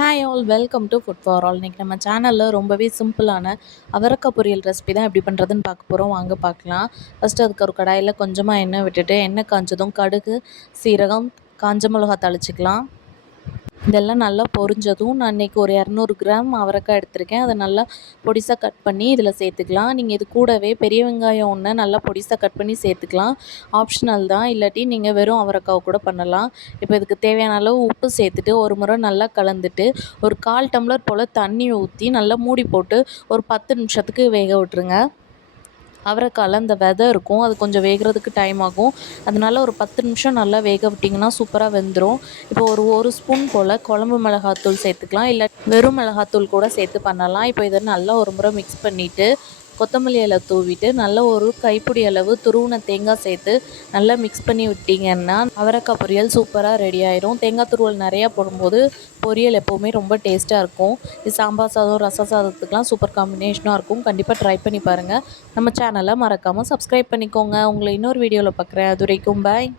Hi all welcome to food for all. இன்றைக்கி நம்ம சேனலில் ரொம்பவே சிம்பிளான அவரக்காய் பொரியல் ரெசிபி தான் எப்படி பண்ணுறதுன்னு பார்க்க போகிறோம். வாங்க பார்க்கலாம். ஃபஸ்ட்டு அதுக்கு ஒரு கடாயில் கொஞ்சமாக எண்ணெய் விட்டுட்டு எண்ணெய் காஞ்சதும் கடுகு, சீரகம், காஞ்ச மிளகா தாளிச்சிக்கலாம். இதெல்லாம் நல்லா பொரிஞ்சதும் நான் இன்றைக்கி ஒரு 200 கிராம் அவரைக்காய் எடுத்திருக்கேன். அதை நல்லா பொடிசாக கட் பண்ணி இதில் சேர்த்துக்கலாம். நீங்கள் இது கூடவே பெரிய வெங்காயம் ஒன்று நல்லா பொடிசாக கட் பண்ணி சேர்த்துக்கலாம். ஆப்ஷனல் தான், இல்லாட்டி நீங்கள் வெறும் அவரைக்காவை கூட பண்ணலாம். இப்போ இதுக்கு தேவையான அளவு உப்பு சேர்த்துட்டு ஒரு முறை நல்லா கலந்துட்டு ஒரு 1/4 டம்ளர் போல் தண்ணி ஊற்றி நல்லா மூடி போட்டு ஒரு 10 நிமிஷத்துக்கு வேக விட்டுருங்க. அவரைக்காயில் அந்த விதை இருக்கும், அது கொஞ்சம் வேகிறதுக்கு டைம் ஆகும். அதனால் ஒரு 10 நிமிஷம் நல்லா வேக விட்டிங்கன்னா சூப்பராக வெந்துடும். இப்போ ஒரு ஸ்பூன் போல் குழம்பு மிளகாத்தூள் சேர்த்துக்கலாம், இல்லை வெறும் மிளகாத்தூள் கூட சேர்த்து பண்ணலாம். இப்போ இதை நல்லா ஒரு முறை மிக்ஸ் பண்ணிவிட்டு கொத்தமல்லி இலை தூவிட்டு நல்லா ஒரு கைப்பிடி அளவு துருவின தேங்காய் சேர்த்து நல்லா மிக்ஸ் பண்ணி விட்டிங்கன்னா அவரைக்காய் பொரியல் சூப்பராக ரெடி ஆயிரும். தேங்காய் துருவல் நிறையா போடும்போது பொரியல் எப்போவுமே ரொம்ப டேஸ்ட்டாக இருக்கும். இது சாம்பார் சாதம், ரச சாதத்துக்கெலாம் சூப்பர் காம்பினேஷனாக இருக்கும். கண்டிப்பாக ட்ரை பண்ணி பாருங்கள். நம்ம சேனலை மறக்காமல் சப்ஸ்கிரைப் பண்ணிக்கோங்க. உங்களை இன்னொரு வீடியோவில் பார்க்குறேன். அது வரைக்கும் பாய்.